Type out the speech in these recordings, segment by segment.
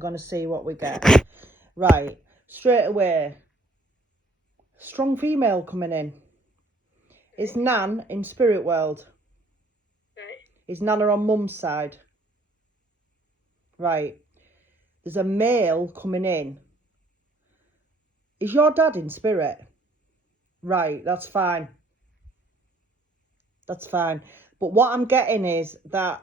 going to see what we get. Right, straight away. Strong female coming in. Is Nan in spirit world? Right. Is Nana on mum's side? Right. There's a male coming in. Is your dad in spirit? Right, that's fine. That's fine. But what I'm getting is that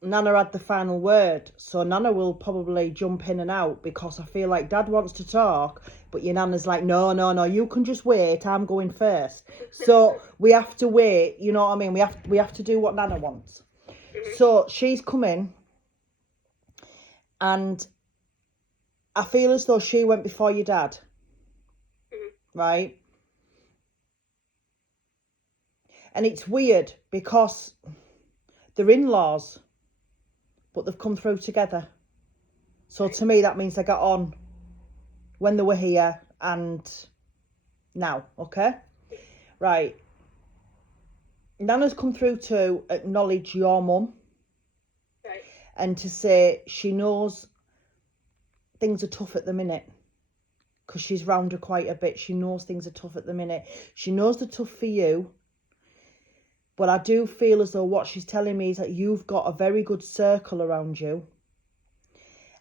Nana had the final word. So Nana will probably jump in and out because I feel like Dad wants to talk, but your Nana's like, no, you can just wait. I'm going first. So we have to wait. You know what I mean? We have to do what Nana wants. So she's coming, and I feel as though she went before your dad. Right? And it's weird because they're in-laws, but they've come through together. So to me, that means they got on when they were here and now, okay? Right. Nana's come through to acknowledge your mum. Right. And to say she knows things are tough at the minute. Because she's round her quite a bit. She knows things are tough at the minute. She knows they're tough for you. But I do feel as though what she's telling me is that you've got a very good circle around you.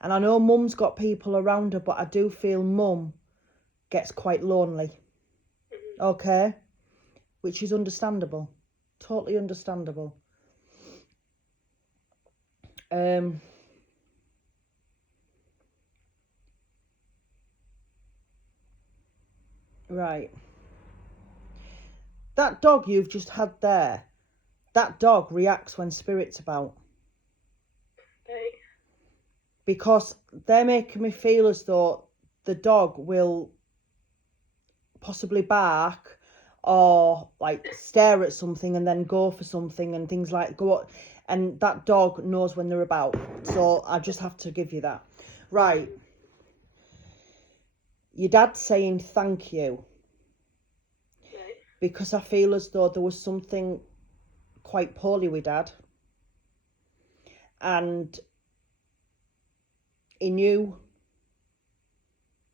And I know mum's got people around her, but I do feel mum gets quite lonely. Okay? Which is understandable. Totally understandable. Right. That dog you've just had there, that dog reacts when spirit's about. Right. Because they're making me feel as though the dog will possibly bark or like stare at something and then go for something and things like go. And that dog knows when they're about. So I just have to give you that. Right. Your dad's saying thank you. Right. Because I feel as though there was something quite poorly with Dad. And he knew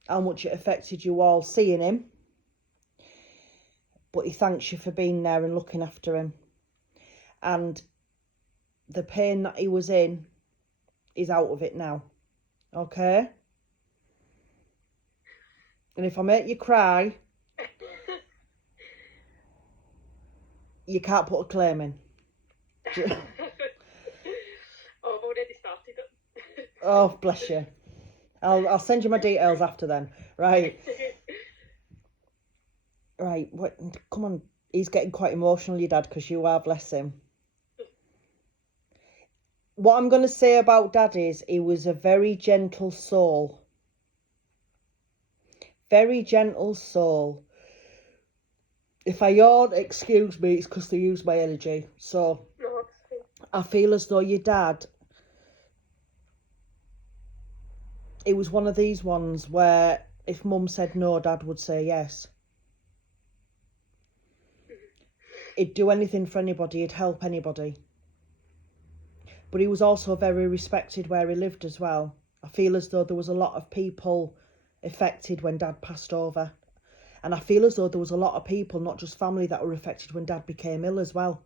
how much it affected you all seeing him. But he thanks you for being there and looking after him. And the pain that he was in is out of it now. Okay? And if I make you cry, you can't put a claim in. Oh, I've already started it. Oh, bless you. I'll send you my details after then. Right. Right. What? Come on. He's getting quite emotional, your dad, because you are, bless him. What I'm going to say about Dad is he was a very gentle soul. Very gentle soul. If I yawn, excuse me, it's because they use my energy. So No, I feel as though your dad, it was one of these ones where if Mum said no, Dad would say yes. He'd do anything for anybody, he'd help anybody. But he was also very respected where he lived as well. I feel as though there was a lot of people affected when Dad passed over. And I feel as though there was a lot of people, not just family, that were affected when Dad became ill as well.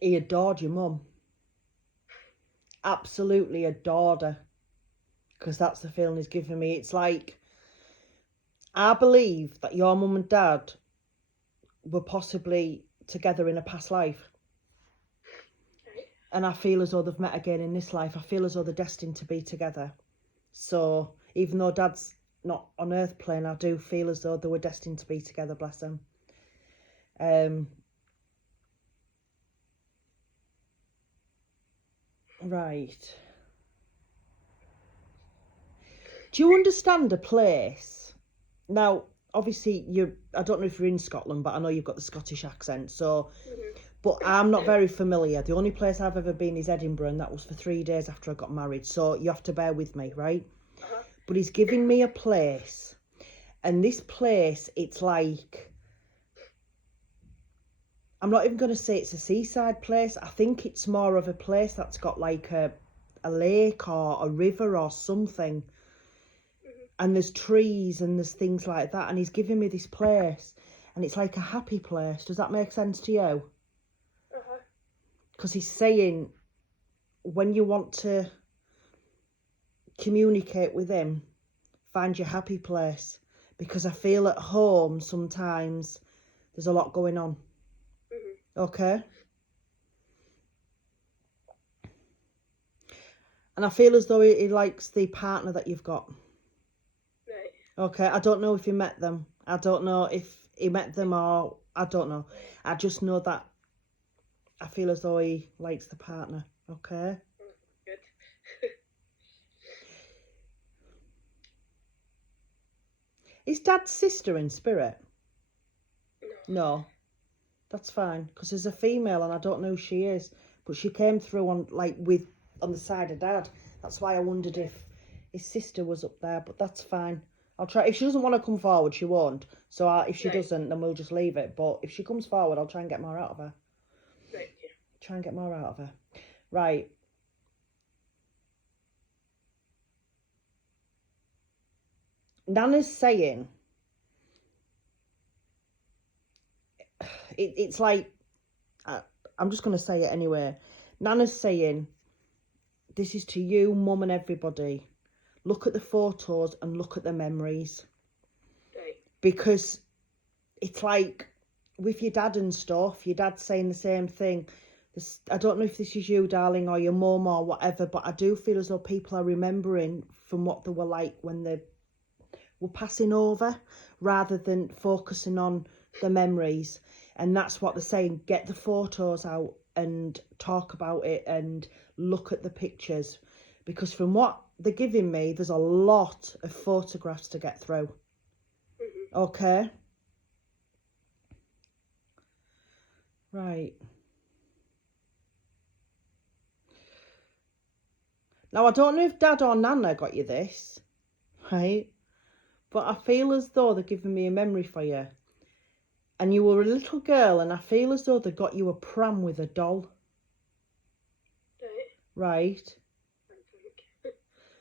He adored your mum. Absolutely adored her. Because that's the feeling he's giving me. It's like, I believe that your mum and dad were possibly together in a past life. And I feel as though they've met again in this life. I feel as though they're destined to be together. So even though Dad's not on earth plane, I do feel as though they were destined to be together, bless them. Right. Do you understand a place? Now, obviously, I don't know if you're in Scotland, but I know you've got the Scottish accent, so... But I'm not very familiar. The only place I've ever been is Edinburgh, and that was for 3 days after I got married. So you have to bear with me, right? But he's giving me a place. And this place, it's like, I'm not even going to say it's a seaside place. I think it's more of a place that's got like a lake or a river or something. And there's trees and there's things like that. And he's giving me this place. And it's like a happy place. Does that make sense to you? Uh-huh. Because he's saying when you want to communicate with him, find your happy place. Because I feel at home sometimes there's a lot going on. Okay? And I feel as though he likes the partner that you've got. Right. Okay? I don't know if you met them. I don't know if he met them or... I don't know. I just know that I feel as though he likes the partner. Okay? Good. Is Dad's sister in spirit? No. No. That's fine. Because there's a female and I don't know who she is. But she came through on the side of Dad. That's why I wondered if his sister was up there. But that's fine. I'll try. If she doesn't want to come forward, she won't. So if she Right. doesn't, then we'll just leave it. But if she comes forward, I'll try and get more out of her. Right, yeah. Try and get more out of her. Right. Nana's saying... It's like... I'm just going to say it anyway. Nana's saying... This is to you, Mum and everybody. Look at the photos and look at the memories. Right. Because it's like with your dad and stuff, your dad's saying the same thing. I don't know if this is you, darling, or your mum or whatever, but I do feel as though people are remembering from what they were like when they were passing over rather than focusing on the memories. And that's what they're saying. Get the photos out and talk about it and look at the pictures. Because from what they're giving me, there's a lot of photographs to get through. Okay? Right. Now, I don't know if Dad or Nana got you this, right? But I feel as though they're giving me a memory for you. And you were a little girl, and I feel as though they got you a pram with a doll. Right. Right?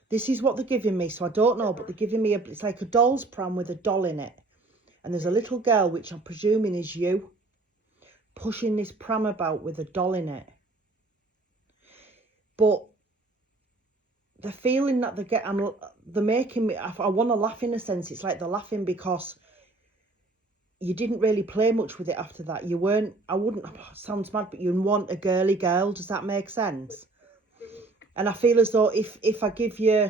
This is what they're giving me, so I don't know, but they're giving me it's like a doll's pram with a doll in it. And there's a little girl, which I'm presuming is you, pushing this pram about with a doll in it. But the feeling that they're making me, I want to laugh in a sense. It's like they're laughing because you didn't really play much with it after that. You weren't, sounds mad, but you want a girly girl. Does that make sense? And I feel as though if I give you,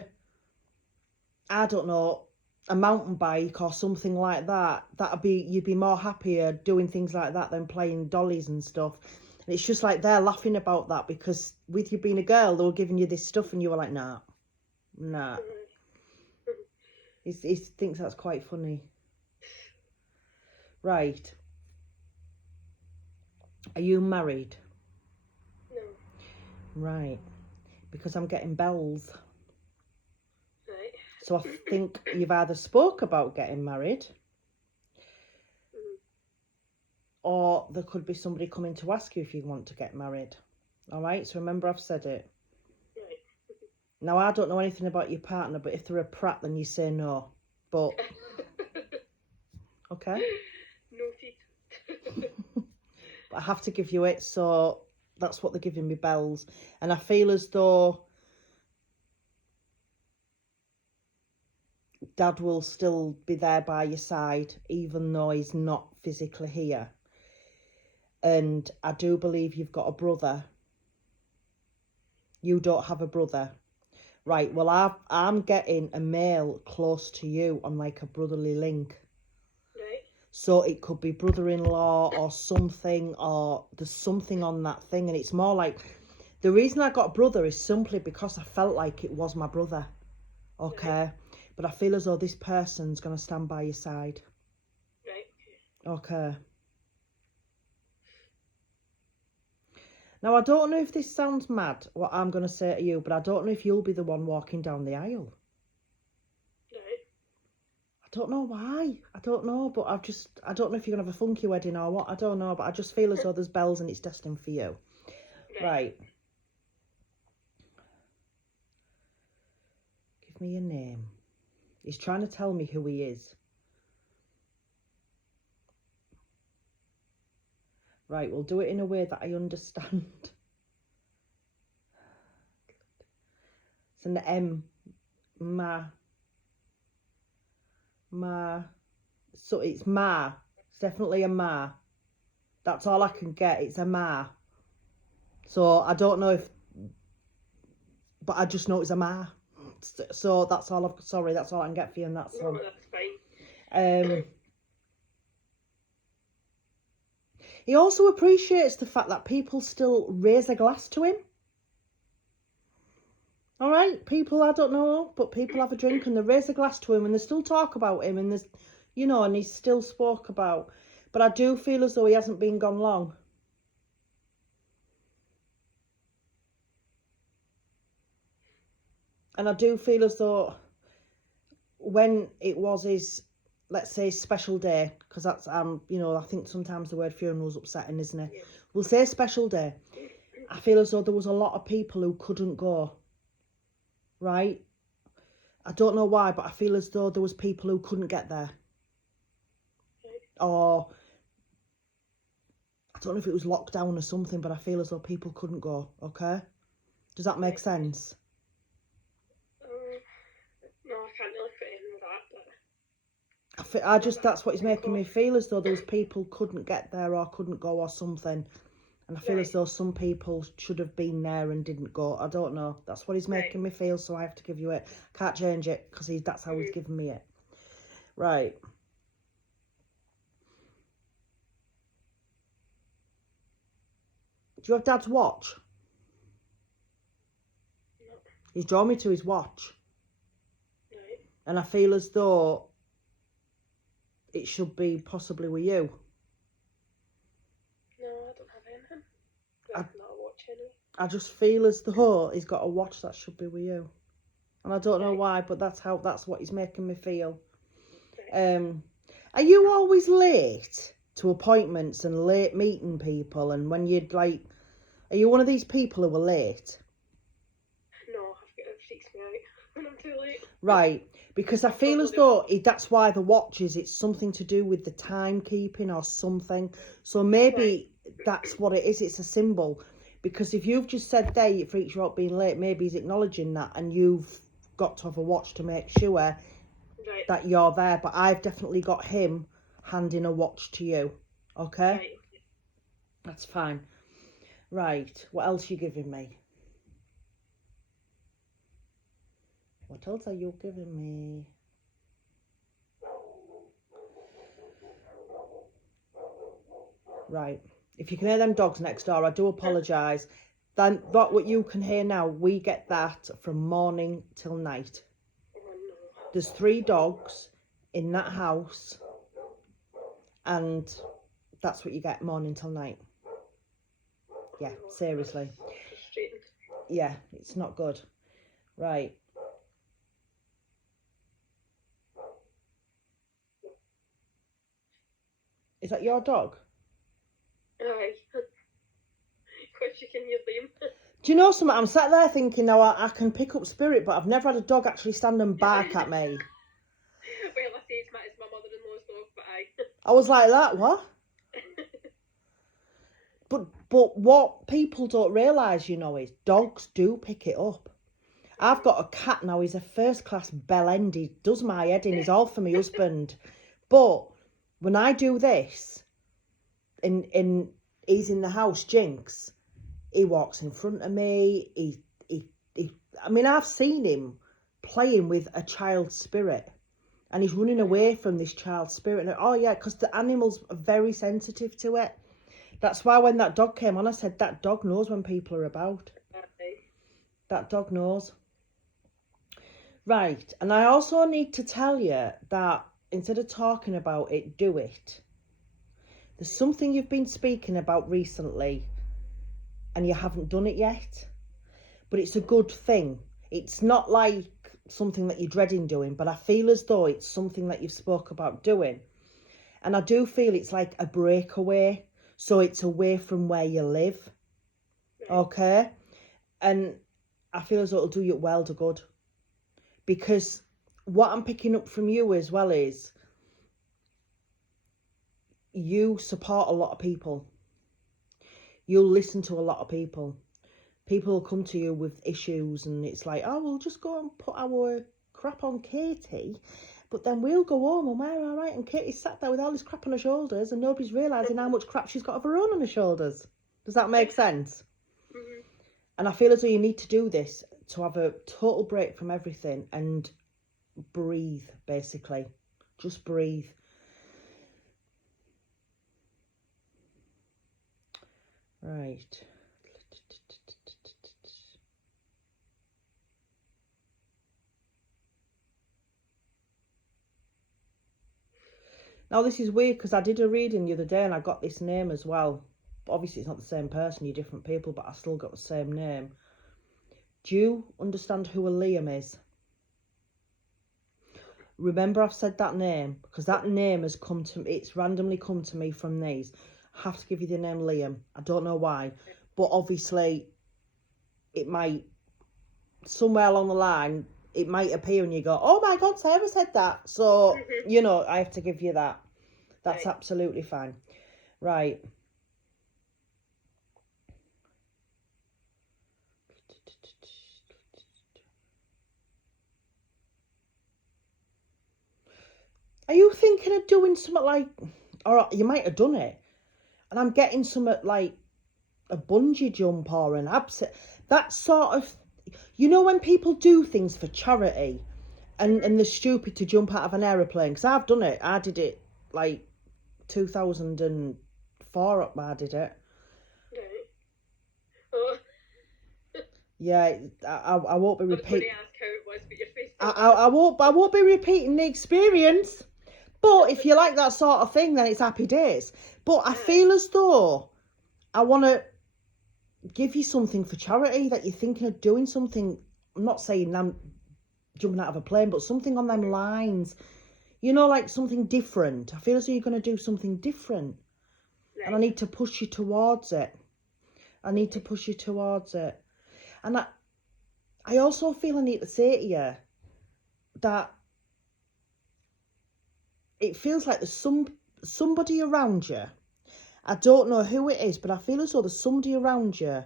I don't know, a mountain bike or something like that, you'd be more happier doing things like that than playing dollies and stuff. And it's just like they're laughing about that because with you being a girl, they were giving you this stuff and you were like, nah. He thinks that's quite funny. Right. Are you married? No. Right. Because I'm getting bells. Right. So I think you've either spoke about getting married or there could be somebody coming to ask you if you want to get married. All right? So remember I've said it. Right. Now, I don't know anything about your partner, but if they're a prat, then you say no. But, okay? Noted. But I have to give you it, so that's what they're giving me bells. And I feel as though Dad will still be there by your side, even though he's not physically here. And I do believe you've got a brother. You don't have a brother. Right, well, I'm getting a male close to you on like a brotherly link. Right. So it could be brother-in-law or something, or there's something on that thing. And it's more like, the reason I got brother is simply because I felt like it was my brother. Okay? Right. But I feel as though this person's going to stand by your side. Right. Okay. Now, I don't know if this sounds mad, what I'm going to say to you, but I don't know if you'll be the one walking down the aisle. Right. I don't know why. I don't know, but I don't know if you're going to have a funky wedding or what. I don't know, but I just feel as though there's bells and it's destined for you. Right. Give me your name. He's trying to tell me who he is. Right, we'll do it in a way that I understand. It's an M. Ma. So it's Ma. It's definitely a Ma. That's all I can get. It's a Ma. So I don't know if, but I just know it's a Ma. So that's all I've, sorry, that's all I can get for you, and that's No, one. that's fine. He also appreciates the fact that people still raise a glass to him. All right, people, I don't know, but people have a drink and they raise a glass to him and they still talk about him and there's, you know, and he's still spoke about. But I do feel as though he hasn't been gone long. And I do feel as though when it was his, let's say, special day, because that's, you know, I think sometimes the word funeral's upsetting, isn't it? Yeah. We'll say special day. I feel as though there was a lot of people who couldn't go. Right? I don't know why, but I feel as though there was people who couldn't get there. Or, I don't know if it was lockdown or something, but I feel as though people couldn't go, okay? Does that make sense? No, I can't really fit in with that. But That's what it's making me feel, as though those people couldn't get there or couldn't go or something. And I feel as though some people should have been there and didn't go. I don't know. That's what he's making me feel, so I have to give you it. Can't change it, because that's how he's given me it. Right. Do you have Dad's watch? No. He's drawn me to his watch. Right. And I feel as though it should be possibly with you. No, I don't have anything. That's not a watch anyway. I just feel as though he's got a watch that should be with you. And I don't know why, but that's what he's making me feel. Are you always late to appointments and late meeting people? And when you'd like, are you one of these people who are late? No, it freaks me out when I'm too late. Right, because I feel as though that's why the watch is, it's something to do with the timekeeping or something. So maybe that's what it is, it's a symbol. Because if you've just said there, it freaks you out being late, maybe he's acknowledging that, and you've got to have a watch to make sure that you're there. But I've definitely got him handing a watch to you. Okay? Right. That's fine. Right, what else are you giving me? What else are you giving me? Right. If you can hear them dogs next door, I do apologise. Then that what you can hear now, we get that from morning till night. Oh, no. There's 3 dogs in that house, and that's what you get morning till night. Yeah, seriously. Frustrating. Yeah, it's not good. Right. Is that your dog? Aye. Because you can hear them. Do you know something? I'm sat there thinking, now I can pick up spirit, but I've never had a dog actually stand and bark at me. Well, I say it's my mother-in-law's dog, but aye. I was like that, what? But what people don't realise, you know, is dogs do pick it up. I've got a cat now, he's a first-class bell end, he does my head in, he's all for my husband. But when I do this, he's in the house, Jinx, he walks in front of me, I mean, I've seen him playing with a child's spirit, and he's running away from this child's spirit. And, oh yeah, because the animals are very sensitive to it. That's why when that dog came on, I said, that dog knows when people are about. Aye. That dog knows. Right, and I also need to tell you that instead of talking about it, do it. There's something you've been speaking about recently and you haven't done it yet. But it's a good thing. It's not like something that you're dreading doing, but I feel as though it's something that you've spoke about doing. And I do feel it's like a breakaway. So it's away from where you live. Right. Okay? And I feel as though it'll do you well to good. Because what I'm picking up from you as well is you support a lot of people. You'll listen to a lot of people. People will come to you with issues and it's like, oh, we'll just go and put our crap on Katie, but then we'll go home and we're all right. And Katie's sat there with all this crap on her shoulders and nobody's realising how much crap she's got of her own on her shoulders. Does that make sense? Mm-hmm. And I feel as though you need to do this to have a total break from everything and breathe, basically. Just breathe. Right. Now, this is weird because I did a reading the other day and I got this name as well. But obviously, it's not the same person, you're different people, but I still got the same name. Do you understand who a Liam is? Remember, I've said that name because that name has come to me. It's randomly come to me from these. I have to give you the name Liam. I don't know why, but obviously, it might, somewhere along the line, it might appear and you go, oh my God, Sarah said that. So, you know, I have to give you that. That's Right. absolutely fine. Right. Are you thinking of doing something like, or you might have done it, and I'm getting something like a bungee jump or an that sort of, you know, when people do things for charity and they're stupid to jump out of an aeroplane, because I've done it. I did it like 2004, I did it. Right. Oh, Yeah, I won't be I was going repeating. to ask how it was, but your face. I won't be repeating the experience. But if you like that sort of thing, then it's happy days. But I feel as though I want to give you something for charity, that you're thinking of doing something. I'm not saying I'm jumping out of a plane, but something on them lines. You know, like something different. I feel as though you're going to do something different. Right. And I need to push you towards it. And I also feel I need to say to you that it feels like there's somebody around you. I don't know who it is, but I feel as though there's somebody around you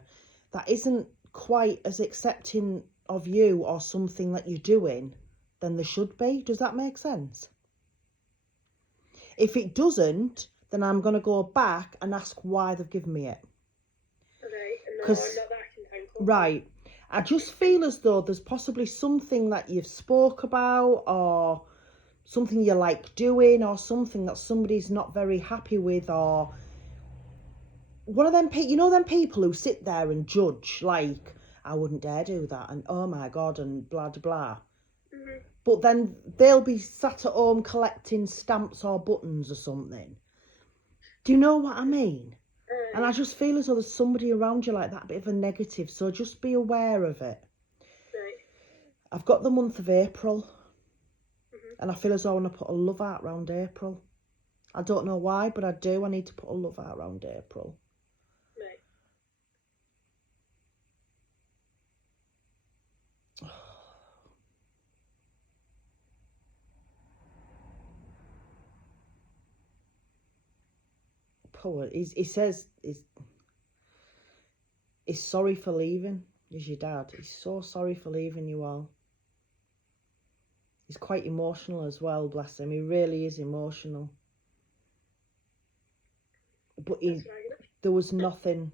that isn't quite as accepting of you or something that you're doing than they should be. Does that make sense? If it doesn't, then I'm going to go back and ask why they've given me it. Right. No, I'm 'Cause- not that content. Right. I just feel as though there's possibly something that you've spoke about or something you like doing or something that somebody's not very happy with, or one of them, you know, them people who sit there and judge, like, I wouldn't dare do that, and oh my God, and blah, blah, blah. Mm-hmm. But then they'll be sat at home collecting stamps or buttons or something. Do you know what I mean? And I just feel as though there's somebody around you like that, a bit of a negative. So just be aware of it. Right. I've got the month of April. Mm-hmm. And I feel as though I want to put a love heart around April. I don't know why, but I do. I need to put a love heart around April. Right. Poor. He says he's sorry for leaving. Is your dad? He's so sorry for leaving you all. He's quite emotional as well, bless him. He really is emotional. But there was nothing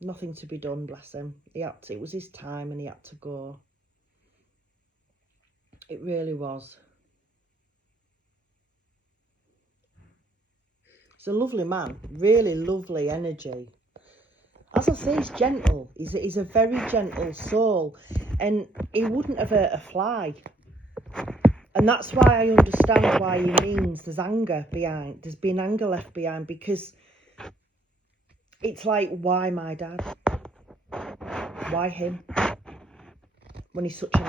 to be done, bless him. It was his time and he had to go. It really was. He's a lovely man, really lovely energy. As I say, he's gentle. He's a very gentle soul, and he wouldn't have hurt a fly. And that's why I understand why he means there's anger behind. There's been anger left behind, because it's like, why my dad? Why him? When he's such a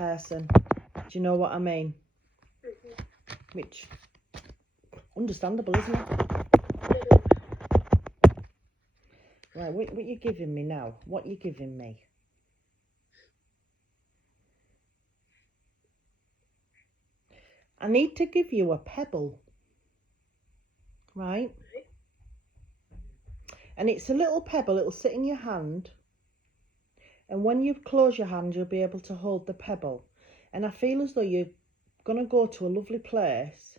person. Do you know what I mean? Which, understandable, isn't it? Right, what you giving me now? What you giving me? I need to give you a pebble. Right? And it's a little pebble, it'll sit in your hand. And when you close your hand, you'll be able to hold the pebble. And I feel as though you're going to go to a lovely place,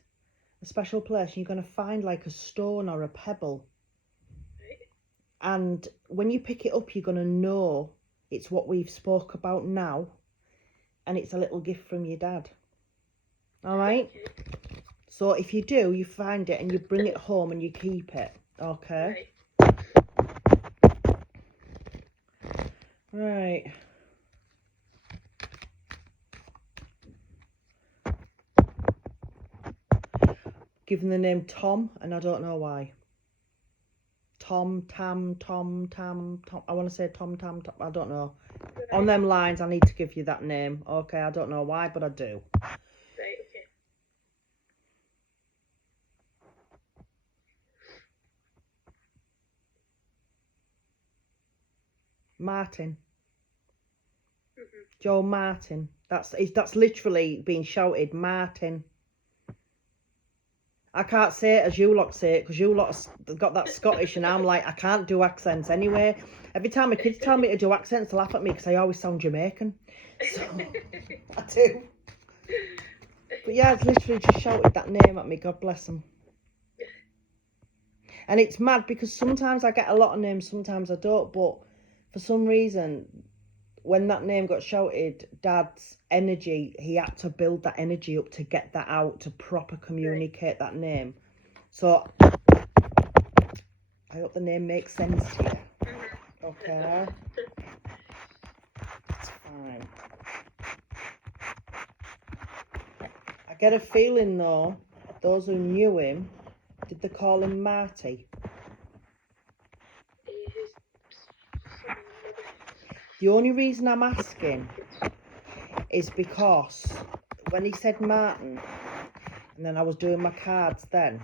a special place, and you're going to find like a stone or a pebble. And when you pick it up, you're going to know it's what we've spoke about now. And it's a little gift from your dad. All right? So if you do, you find it and you bring it home and you keep it. Okay? Right. Given the name Tom, and I don't know why. Tom. I want to say Tom. I don't know. On them lines, I need to give you that name. Okay, I don't know why, but I do. Right, okay. Martin. Joe Martin. That's literally being shouted, Martin. I can't say it as you lot say it because you lot have got that Scottish and I'm like, I can't do accents anyway. Every time my kids tell me to do accents, they laugh at me because I always sound Jamaican. So, I do. But yeah, it's literally just shouted that name at me, God bless them. And it's mad because sometimes I get a lot of names, sometimes I don't. But for some reason, when that name got shouted, Dad's energy, he had to build that energy up to get that out, to proper communicate that name. So I hope the name makes sense to you. Okay. It's fine. I get a feeling though, those who knew him, did they call him Marty? The only reason I'm asking is because when he said Martin, and then I was doing my cards then,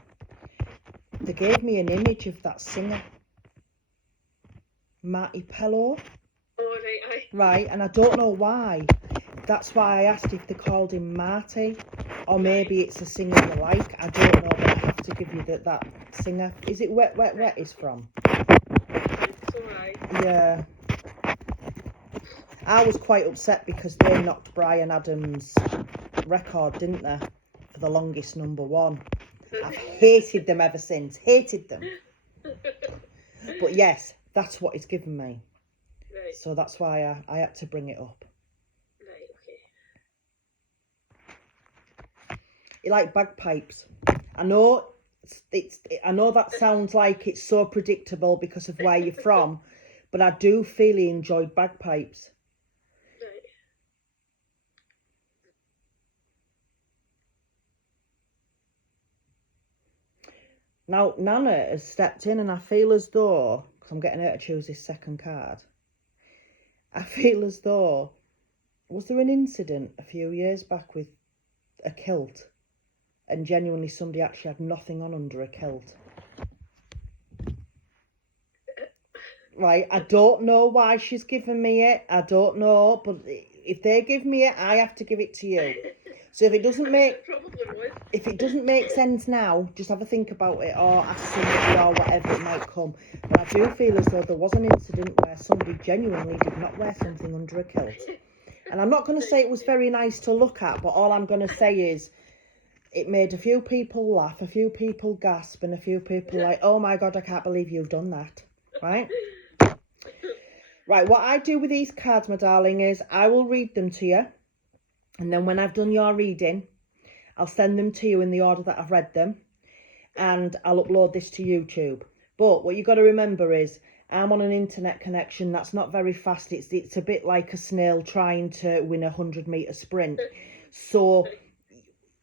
they gave me an image of that singer, Marty Pellow. Oh, right, Right, and I don't know why. That's why I asked if they called him Marty, or maybe it's a singer you like. I don't know, but I have to give you that singer. Is it Wet Wet Wet is from? It's alright. Yeah. I was quite upset because they knocked Bryan Adams' record, didn't they? For the longest #1. I've hated them ever since. Hated them. But yes, that's what it's given me. Right. So that's why I had to bring it up. Right, okay. You like bagpipes? I know I know that sounds like it's so predictable because of where you're from, but I do feel he enjoyed bagpipes. Right. Now, Nana has stepped in and I feel as though, because I'm getting her to choose this second card, I feel as though, was there an incident a few years back with a kilt and genuinely somebody actually had nothing on under a kilt? Right, I don't know why she's given me it. I don't know, but if they give me it, I have to give it to you. So if it doesn't make sense now, just have a think about it or ask somebody or whatever, it might come. But I do feel as though there was an incident where somebody genuinely did not wear something under a kilt. And I'm not going to say it was very nice to look at, but all I'm going to say is it made a few people laugh, a few people gasp, and a few people like, oh my God, I can't believe you've done that. Right? Right, what I do with these cards, my darling, is I will read them to you. And then when I've done your reading, I'll send them to you in the order that I've read them. And I'll upload this to YouTube. But what you've got to remember is I'm on an internet connection that's not very fast. It's a bit like a snail trying to win a 100-metre sprint. So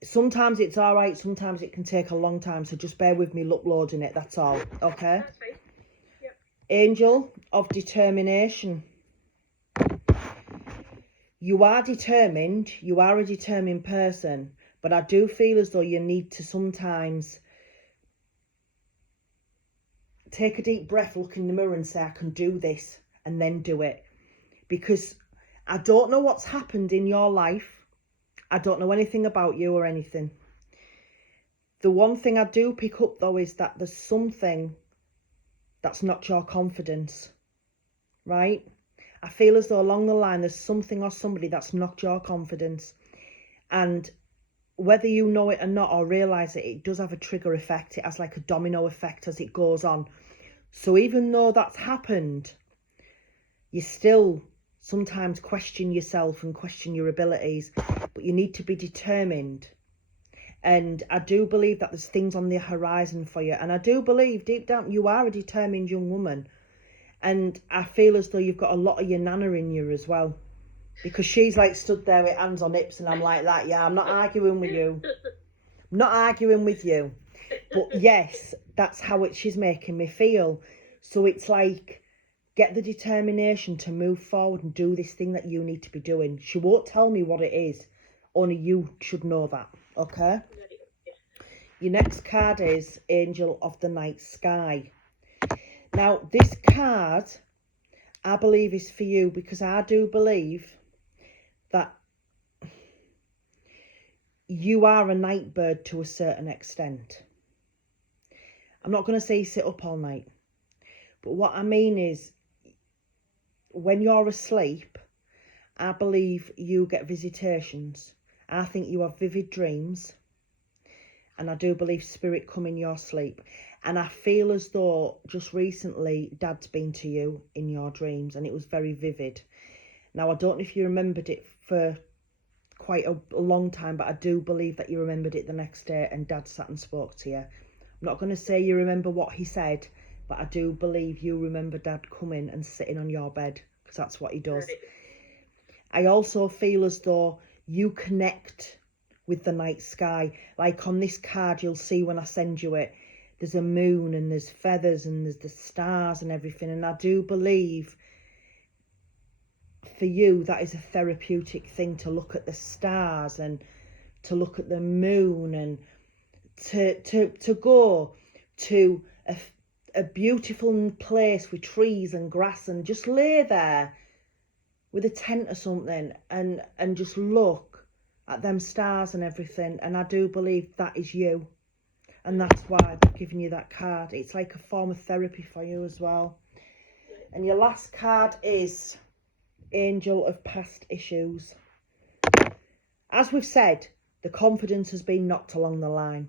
sometimes it's all right. Sometimes it can take a long time. So just bear with me uploading it. That's all. Okay? That's fine. Yep. Angel of Determination. you are determined, you are a determined person, but I do feel as though you need to sometimes take a deep breath, look in the mirror and say, I can do this, and then do it. Because I don't know what's happened in your life. I don't know anything about you or anything. The one thing I do pick up though is that there's something that's not your confidence, right? I feel as though along the line there's something or somebody that's knocked your confidence, and whether you know it or not or realise it, it does have a trigger effect. It has like a domino effect as it goes on. So even though that's happened, you still sometimes question yourself and question your abilities, but you need to be determined. And I do believe that there's things on the horizon for you. And I do believe deep down you are a determined young woman. And I feel as though you've got a lot of your nana in you as well. Because she's like stood there with hands on hips and I'm like that. Yeah, I'm not arguing with you. I'm not arguing with you. But yes, that's how she's making me feel. So it's like, get the determination to move forward and do this thing that you need to be doing. She won't tell me what it is. Only you should know that. Okay? Your next card is Angel of the Night Sky. Now, this card, I believe, is for you because I do believe that you are a night bird to a certain extent. I'm not going to say you sit up all night. But what I mean is, when you're asleep, I believe you get visitations. I think you have vivid dreams. And I do believe spirit come in your sleep. And I feel as though just recently Dad's been to you in your dreams and it was very vivid. Now, I don't know if you remembered it for quite a long time, but I do believe that you remembered it the next day and Dad sat and spoke to you. I'm not going to say you remember what he said, but I do believe you remember Dad coming and sitting on your bed because that's what he does. I also feel as though you connect with the night sky. Like on this card you'll see when I send you it, there's a moon and there's feathers and there's the stars and everything, and I do believe for you that is a therapeutic thing to look at the stars and to look at the moon and to go to a beautiful place with trees and grass and just lay there with a tent or something and just look at them stars and everything. And I do believe that is you, and that's why I've given you that card. It's like a form of therapy for you as well. And your last card is Angel of Past Issues. As we've said, the confidence has been knocked along the line,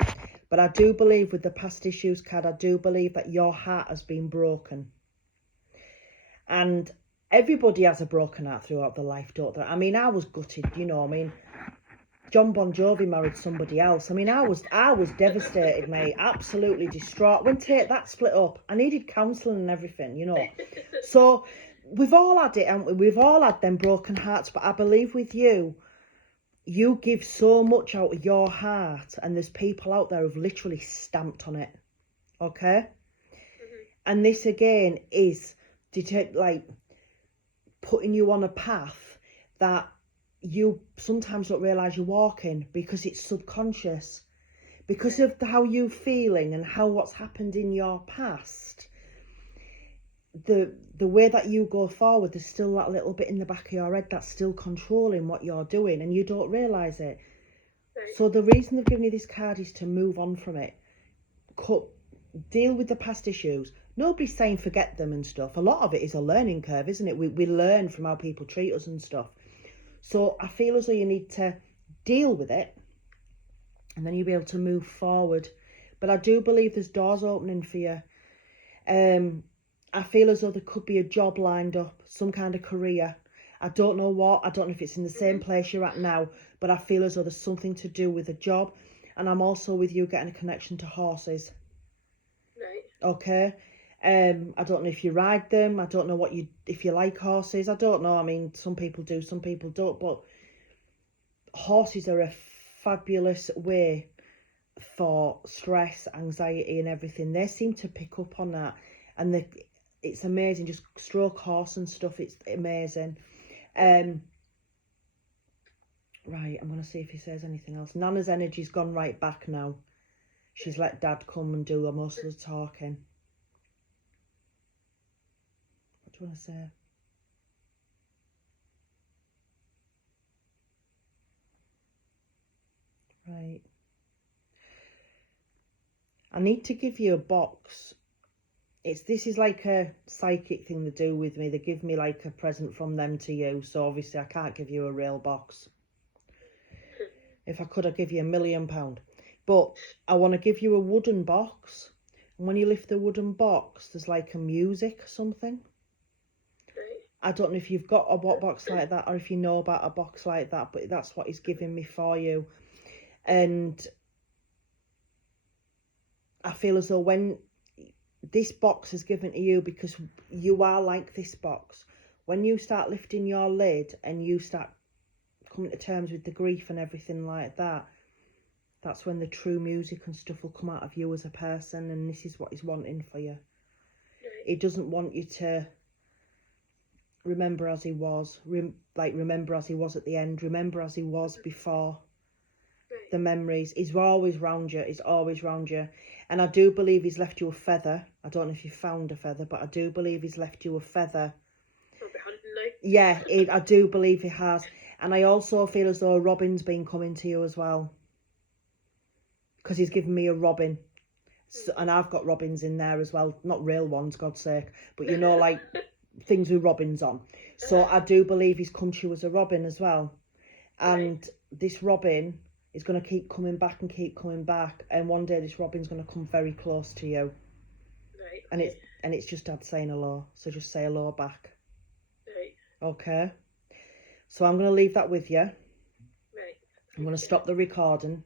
but I do believe with the past issues card, I do believe that your heart has been broken. And everybody has a broken heart throughout their life, don't they? I mean, I was gutted, you know. I mean, John Bon Jovi married somebody else. I mean, I was devastated, mate. Absolutely distraught. When Take That split up, I needed counselling and everything, you know. So we've all had it, haven't we? We've all had them broken hearts. But I believe with you, you give so much out of your heart, and there's people out there who've literally stamped on it. Okay? And this again is like putting you on a path that you sometimes don't realise you're walking because it's subconscious. Because of how you're feeling and how what's happened in your past, the way that you go forward, there's still that little bit in the back of your head that's still controlling what you're doing and you don't realise it. Right. So the reason they've given you this card is to move on from it. Deal with the past issues. Nobody's saying forget them and stuff. A lot of it is a learning curve, isn't it? We learn from how people treat us and stuff. So I feel as though you need to deal with it and then you'll be able to move forward. But I do believe there's doors opening for you. I feel as though there could be a job lined up, some kind of career. I don't know what. I don't know if it's in the same place you're at now, but I feel as though there's something to do with a job. And I'm also with you getting a connection to horses. Right. Okay. I don't know if you ride them. I don't know if you like horses. I don't know. I mean, some people do, some people don't. But horses are a fabulous way for stress, anxiety and everything. They seem to pick up on that. And it's amazing. Just stroke horse and stuff. It's amazing. Right, I'm going to see if he says anything else. Nana's energy's gone right back now. She's let Dad come and do most of the talking. What do you want to say? Right. I need to give you a box. This is like a psychic thing they do with me. They give me like a present from them to you. So obviously I can't give you a real box. If I could, I'd give you £1 million. But I want to give you a wooden box. And when you lift the wooden box, there's like a music or something. Right. I don't know if you've got a box like that or if you know about a box like that, but that's what he's giving me for you. And I feel as though when this box is given to you, because you are like this box, when you start lifting your lid and you start coming to terms with the grief and everything like that, that's when the true music and stuff will come out of you as a person, and this is what he's wanting for you. Right. He doesn't want you to remember as he was, remember as he was at the end, remember as he was before. Right. The memories, he's always round you, he's always round you. And I do believe he's left you a feather. I don't know if you found a feather, but I do believe he's left you a feather. I'll be hunting now. Yeah, I do believe he has. And I also feel as though a robin's been coming to you as well. Because he's given me a robin. So, and I've got robins in there as well. Not real ones, God's sake. But you know, like things with robins on. So I do believe he's come to you as a robin as well. And this robin is going to keep coming back and keep coming back. And one day this robin's going to come very close to you. Right. And it's just Dad saying hello. So just say hello back. Right. Okay? So I'm going to leave that with you. Right. I'm going to stop the recording.